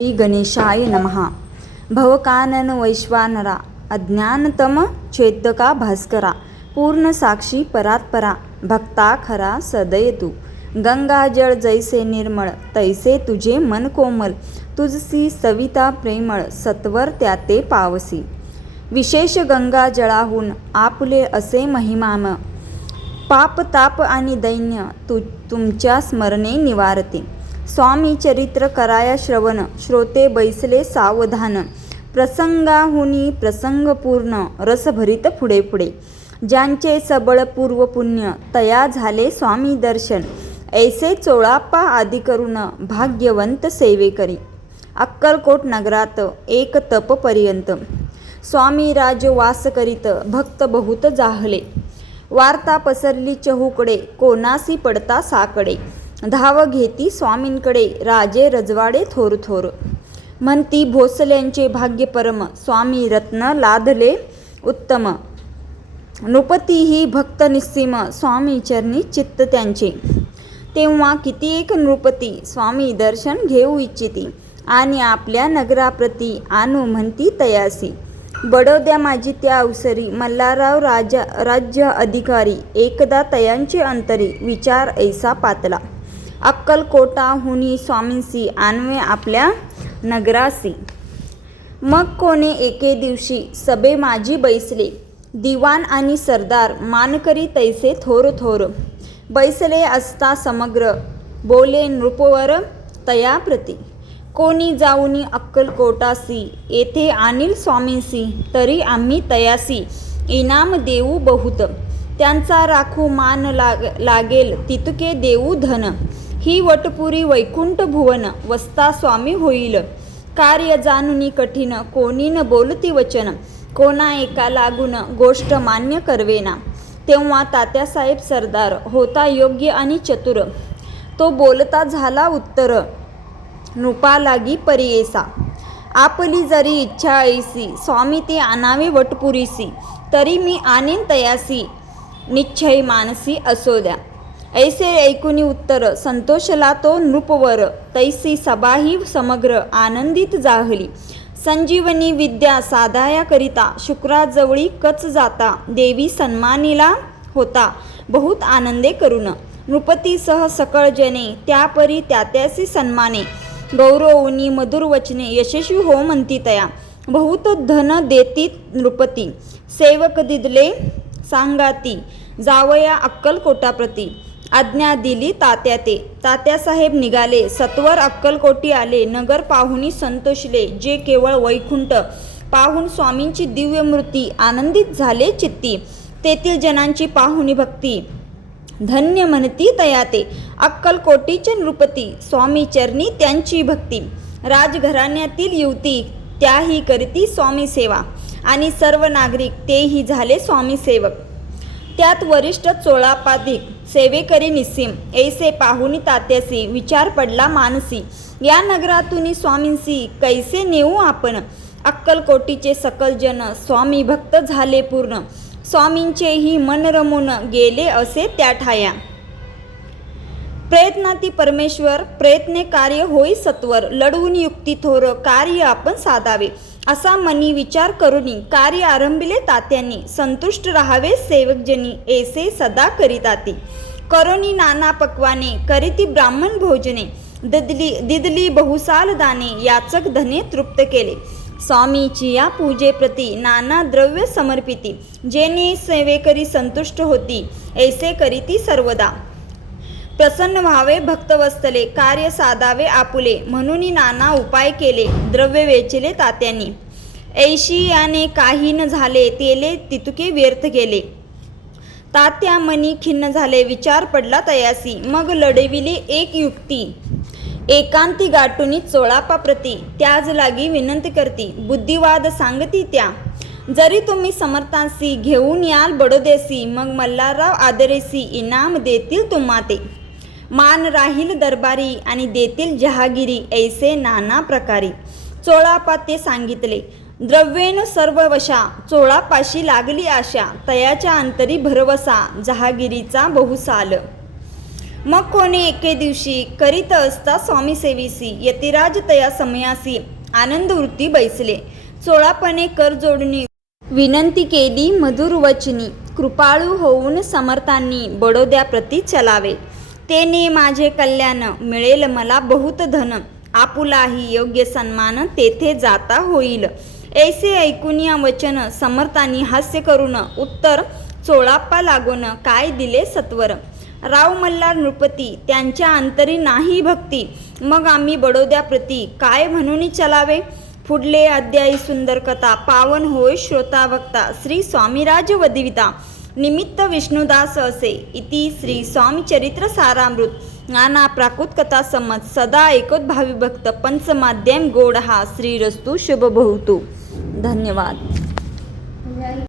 श्री गणेशाय नमः. भवकानन वैश्वानरा अज्ञानतम छेदका भास्करा पूर्ण साक्षी परात्परा भक्ता खरा सदयतु. गंगाजळ जैसे निर्मळ तैसे तुझे मन कोमल तुझसी सविता प्रेमळ सत्वर त्याते पावसी. विशेष गंगाजळाहून आपले असे महिमाम पाप ताप आणि दैन्य तुमच्या स्मरणे निवारते. स्वामी चरित्र कराया श्रवण श्रोते बैसले सावधान प्रसंगाहुनी प्रसंगपूर्ण रसभरित पुढे पुढे. ज्यांचे सबळ पूर्व पुण्य तया झाले स्वामी दर्शन ऐसे चोळाप्पा आदी करून भाग्यवंत सेवेकरी. अक्कलकोट नगरात एक तप पर्यंत स्वामी राज वास करीत भक्त बहुत जाहले. वार्ता पसरली चहूकडे कोणासी पडता साकडे. धाव घेती स्वामींकडे राजे रजवाडे थोर थोर. म्हणती भोसल्यांचे भाग्य परम स्वामी रत्न लादले उत्तम. नृपतीही भक्त निस्सीम स्वामी चरणी चित्त त्यांचे. तेव्हा कितीएक नृपती स्वामी दर्शन घेऊ इच्छिती आणि आपल्या नगराप्रती आणू म्हणती तयासी. बडोद्या माझी त्या अवसरी मल्हारराव राज्य अधिकारी एकदा तयांचे अंतरी विचार ऐसा पातला. अक्कलकोटाहुनी स्वामींसी आणवे आपल्या नगरासी. मग कोणे एके दिवशी सभे माझी बैसले दिवाण आणि सरदार मानकरी तैसे थोर थोर. बैसले असता समग्र बोले नृपवर तयाप्रती. कोणी जाऊनी अक्कलकोटासी येथे आणील स्वामींसी तरी आम्ही तयासी इनाम देऊ बहुत. त्यांचा राखू मान लागेल तितके देऊ धन. ही वटपुरी वैकुंठ भुवन वस्ता स्वामी होईल. कार्य जाणुनी कठीण कोणी न बोलती वचन कोणा एका लागून गोष्ट मान्य करवेना. तेव्हा तात्यासाहेब सरदार होता योग्य आणि चतुर. तो बोलता झाला उत्तर नृपा लागी परियेसा. आपली जरी इच्छा ऐसी स्वामी ते आणावे वटपुरीसी तरी मी आणीन तयासी निश्चय मानसी असो द्या. ऐसे ऐकुनी उत्तर संतोषला तो नृपवर तैसी सभाही समग्र आनंदित जाहली. संजीवनी विद्या साधाया करिता शुक्राजवळी कच जाता देवी सन्मानीला होता बहुत आनंदे करून. नृपतीसह सकळ जने त्यापरी त्यात्यासी सन्माने गौरवनी मधुर वचने यशस्वी हो म्हणती तया. बहुत धन देती नृपती सेवक दिदले सांगाती जावया अक्कलकोटाप्रती. आज्ञा दिली तात्या ते. तात्यासाहेब निघाले सत्वर अक्कलकोटी आले. नगर पाहुणी संतोषले जे केवळ वैकुंठ पाहून स्वामींची दिव्य मूर्ती आनंदित झाले चित्ती. तेथील जनांची पाहुणी भक्ती धन्य म्हणती तया ते. अक्कलकोटीचे नृपती स्वामी चरणी त्यांची भक्ती. राजघराण्यातील युवती त्याही करती स्वामी सेवा आणि सर्व नागरिक तेही झाले स्वामी सेवक. त्यात वरिष्ठ चोळापाधिक सेवेकरी निस्सीम ऐसे पाहुणी तात्यासी विचार पडला मानसी. या नगरातून स्वामींसी कैसे नेऊ आपण. अक्कलकोटीचे सकल जन स्वामी भक्त झाले पूर्ण. स्वामींचेही मन रमून गेले असे त्या ठाया. प्रयत्नाती परमेश्वर प्रयत्ने कार्य होई सत्वर. लढवून युक्ती थोर कार्य आपण साधावे असा मनी विचार करुनी कार्य आरंभिले तात्यांनी. संतुष्ट राहावे सेवकजनी ऐसे सदा करीताती. करोनी नाना पक्वाने करीती ब्राह्मण भोजने दिदली बहुसाल दाने याचक धने तृप्त केले. स्वामीची या पूजेप्रती नाना द्रव्य समर्पिती जेणे सेवेकरी संतुष्ट होती ऐसे करीती सर्वदा. प्रसन्न व्हावे भक्तवस्तले कार्य साधावे आपुले म्हणून नाना उपाय केले द्रव्य वेचले तात्यांनी. ऐशी याने काही न झाले तेले तितके व्यर्थ केले. तात्या मनी खिन्न झाले विचार पडला तयासी. मग लढविली एक युक्ती एकांती गाठुनी चोळापाप्रती. त्याज लागी विनंती करती बुद्धिवाद सांगती त्या. जरी तुम्ही समर्थांसी घेऊन याल बडोदेसी मग मल्हारराव आदरेसी इनाम देतील तुम्हा ते. मान राहील दरबारी आणि देतील जहागिरी ऐसे नाना प्रकारी. चोळापा ते सांगितले द्रव्येन सर्व वशा. चोळापाशी लागली आशा तयाच्या अंतरी भरवसा जहागिरीचा बहुसाल. मग कोणी एके दिवशी करीत असता स्वामी सेविसी यतिराज तया समयासी आनंद वृत्ती बैसले. चोळापणे कर जोडणी विनंती केली मधुर वचनी. कृपाळू होऊन समर्थांनी बडोद्या प्रती चलावे. तेने माझे कल्याण मिळेल मला बहुत धन. आपुलाही योग्य सन्मान तेथे जाता होईल. ऐसे ऐकून या वचन समर्थांनी हास्य करून उत्तर चोळाप्पा लागून काय दिले सत्वर. राव मल्हार नृपती त्यांच्या अंतरी नाही भक्ती. मग आम्ही बडोद्या प्रती काय म्हणून चलावे. पुढले अध्यायी सुंदर कथा पावन होय श्रोता वक्ता श्री स्वामीराज वदिविता निमित्त विष्णुदास असे इति श्री स्वामी चरित्र सारामृत नाना प्राकृत कथा संमत सदा एकोत भावी भक्त पंचमाध्यम गोड हा श्रीरस्तु शुभ बहुतु. धन्यवाद.